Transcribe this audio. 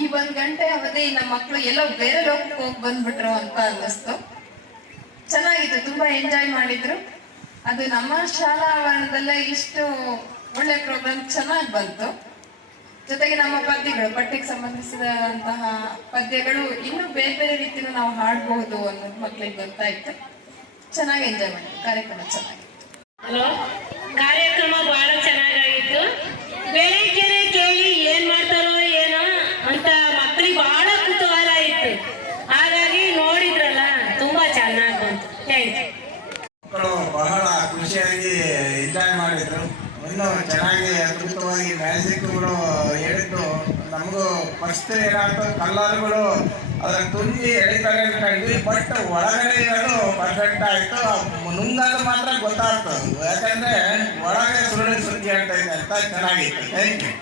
ಈ ಒಂದ್ ಗಂಟೆ ಅವಧಿ ನಮ್ಮ ಮಕ್ಕಳು ಎಲ್ಲೋ ಬೇರೆ ಲೋಕಕ್ಕೆ ಹೋಗಿ ಬಂದ್ಬಿಟ್ರು ಅಂತ ಅನ್ನಿಸ್ತು. ಚೆನ್ನಾಗಿತ್ತು, ತುಂಬಾ ಎಂಜಾಯ್ ಮಾಡಿದ್ರು. ಅದು ನಮ್ಮ ಶಾಲಾ ಆವರಣದಲ್ಲೇ ಇಷ್ಟು ಒಳ್ಳೆ ಪ್ರೋಗ್ರಾಮ್ ಚೆನ್ನಾಗಿ ಬಂತು. ಜೊತೆಗೆ ನಮ್ಮ ಪದ್ಯಗಳು, ಪಠ್ಯಕ್ಕೆ ಸಂಬಂಧಿಸಿದಂತಹ ಪದ್ಯಗಳು ಇನ್ನೂ ಬೇರೆ ಬೇರೆ ರೀತಿಯಲ್ಲಿ ನಾವು ಹಾಡಬಹುದು ಅನ್ನೋದು ಮಕ್ಕಳಿಗೆ ಗೊತ್ತಾಯ್ತು. ಚೆನ್ನಾಗಿ ಎಂಜಾಯ್ ಮಾಡಿದ್ರು ಕಾರ್ಯಕ್ರಮ ಚೆನ್ನಾಗಿತ್ತು ಹಲೋ ಕಾರ್ಯಕ್ರಮ ಬಹಳ ಚೆನ್ನಾಗಾಗಿತ್ತು ಬೆಳಿಗ್ಗೆನೆ ಕೇಳಿ ಏನ್ ಮಾಡ್ತಾರೋ ಏನೋ ಅಂತ ಮಕ್ಕಳಿಗೆ ಬಹಳ ಕುತೂಹಲ ಇತ್ತು ಹಾಗಾಗಿ ನೋಡಿದ್ರಲ್ಲ ತುಂಬಾ ಚೆನ್ನಾಗಿ ಬಂತು ಥ್ಯಾಂಕ್ ಯು ಮಕ್ಕಳು ಬಹಳ ಖುಷಿಯಾಗಿ ಎಂಜಾಯ್ ಮಾಡಿದ್ರು. ಇನ್ನು ಚೆನ್ನಾಗಿ ಅದ್ಭುತವಾಗಿ ಮ್ಯಾಜಿಕ್ಗಳು ಹೇಳಿದ್ದು ನಮಗೂ ಫಸ್ಟ್ ಏನಾಯ್ತು, ಕಲ್ಲರ್ಗಳು ಅದರ ತುಂಬಿ ಎಳಿತಾರೆ ಕಂಡ್ವಿ ಬಟ್ ಒಳಗಡೆ ಇರೋದು ಪರ್ಫೆಕ್ಟ್ ಆಯ್ತು. ನುಂಗಲು ಮಾತ್ರ ಗೊತ್ತಾಗ್ತದೆ. ಯಾಕಂದ್ರೆ ಒಳಗೆ ಸುರುಳಿ ಸುದ್ದಿ ಅಂತ ಇದೆ ಅಂತ ಚೆನ್ನಾಗಿತ್ತು. Thank you